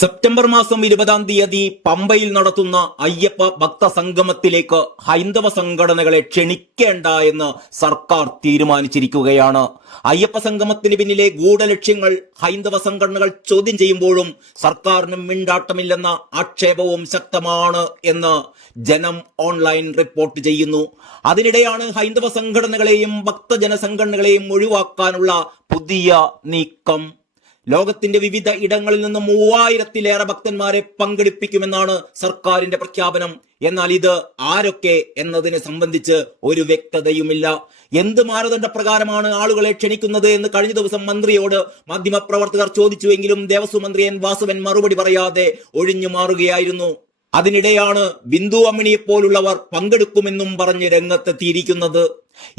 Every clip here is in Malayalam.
സെപ്റ്റംബർ മാസം 20-ാം തീയതി പമ്പയിൽ നടത്തുന്ന അയ്യപ്പ ഭക്ത സംഗമത്തിലേക്ക് ഹൈന്ദവ സംഘടനകളെ ക്ഷണിക്കേണ്ട എന്ന് സർക്കാർ തീരുമാനിച്ചിരിക്കുകയാണ്. അയ്യപ്പ സംഗമത്തിന് പിന്നിലെ ഗൂഢലക്ഷ്യങ്ങൾ ഹൈന്ദവ സംഘടനകൾ ചോദ്യം ചെയ്യുമ്പോഴും സർക്കാരിന് മിണ്ടാട്ടമില്ലെന്ന ആക്ഷേപവും ശക്തമാണ് എന്ന് ജനം ഓൺലൈൻ റിപ്പോർട്ട് ചെയ്യുന്നു. അതിനിടെയാണ് ഹൈന്ദവ സംഘടനകളെയും ഭക്തജന സംഘടനകളെയും ഒഴിവാക്കാനുള്ള പുതിയ നീക്കം. ലോകത്തിന്റെ വിവിധ ഇടങ്ങളിൽ നിന്ന് 3000-ലേറെ ഭക്തന്മാരെ പങ്കെടുപ്പിക്കുമെന്നാണ് സർക്കാരിന്റെ പ്രഖ്യാപനം. എന്നാൽ ഇത് ആരൊക്കെ എന്നതിനെ സംബന്ധിച്ച് ഒരു വ്യക്തതയുമില്ല. എന്ത് മാനദണ്ഡപ്രകാരമാണ് ആളുകളെ ക്ഷണിക്കുന്നത് എന്ന് കഴിഞ്ഞ ദിവസം മന്ത്രിയോട് മാധ്യമപ്രവർത്തകർ ചോദിച്ചുവെങ്കിലും ദേവസ്വം മന്ത്രി എൻ വാസവൻ മറുപടി പറയാതെ ഒഴിഞ്ഞു മാറുകയായിരുന്നു. അതിനിടെയാണ് ബിന്ദു അമ്മിണിയെപ്പോലുള്ളവർ പങ്കെടുക്കുമെന്നും പറഞ്ഞ് രംഗത്തെത്തിയിരിക്കുന്നത്.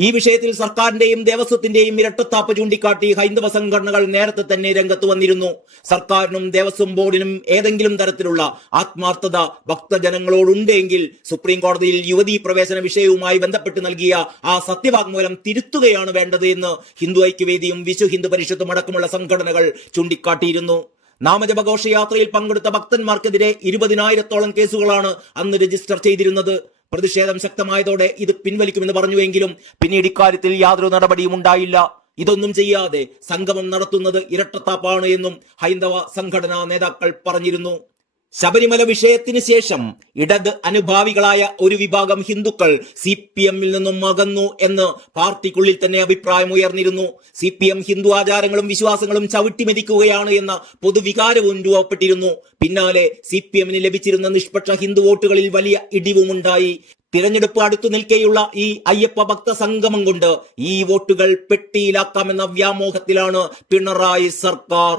ഈ വിഷയത്തിൽ സർക്കാരിന്റെയും ദേവസ്വത്തിന്റെയും ഇരട്ടത്താപ്പ് ചൂണ്ടിക്കാട്ടി ഹൈന്ദവ സംഘടനകൾ നേരത്തെ തന്നെ രംഗത്ത് വന്നിരുന്നു. സർക്കാരിനും ദേവസ്വം ബോർഡിനും ഏതെങ്കിലും തരത്തിലുള്ള ആത്മാർത്ഥത ഭക്തജനങ്ങളോടുണ്ടെങ്കിൽ സുപ്രീം കോടതിയിൽ യുവതീ പ്രവേശന വിഷയവുമായി ബന്ധപ്പെട്ട് നൽകിയ ആ സത്യവാങ്മൂലം തിരുത്തുകയാണ് വേണ്ടത് എന്ന് ഹിന്ദു ഐക്യവേദിയും വിശ്വ ഹിന്ദു പരിഷത്തും അടക്കമുള്ള സംഘടനകൾ ചൂണ്ടിക്കാട്ടിയിരുന്നു. നാമജപഘോഷയാത്രയിൽ പങ്കെടുത്ത ഭക്തന്മാർക്കെതിരെ 20,000-ഓളം കേസുകളാണ് അന്ന് രജിസ്റ്റർ ചെയ്തിരുന്നത്. പ്രതിഷേധം ശക്തമായതോടെ ഇത് പിൻവലിക്കുമെന്ന് പറഞ്ഞുവെങ്കിലും പിന്നീട് ഇക്കാര്യത്തിൽ യാതൊരു നടപടിയും ഉണ്ടായില്ല. ഇതൊന്നും ചെയ്യാതെ സംഗമം നടത്തുന്നത് ഇരട്ടത്താപ്പാണ് എന്നും ഹൈന്ദവ സംഘടനാ നേതാക്കൾ പറഞ്ഞിരുന്നു. ശബരിമല വിഷയത്തിന് ശേഷം ഇടത് അനുഭാവികളായ ഒരു വിഭാഗം ഹിന്ദുക്കൾ CPM-ൽ നിന്നും അകന്നു എന്ന് പാർട്ടിക്കുള്ളിൽ തന്നെ അഭിപ്രായം ഉയർന്നിരുന്നു. CPM ഹിന്ദു ആചാരങ്ങളും വിശ്വാസങ്ങളും ചവിട്ടിമെതിക്കുകയാണ് എന്ന പൊതുവികാരവും രൂപപ്പെട്ടിരുന്നു. പിന്നാലെ CPM-ന് ലഭിച്ചിരുന്ന നിഷ്പക്ഷ ഹിന്ദു വോട്ടുകളിൽ വലിയ ഇടിവുമുണ്ടായി. തിരഞ്ഞെടുപ്പ് അടുത്തു നിൽക്കെയുള്ള ഈ അയ്യപ്പ ഭക്ത സംഗമം കൊണ്ട് ഈ വോട്ടുകൾ പെട്ടിയിലാക്കാമെന്ന വ്യാമോഹത്തിലാണ് പിണറായി സർക്കാർ.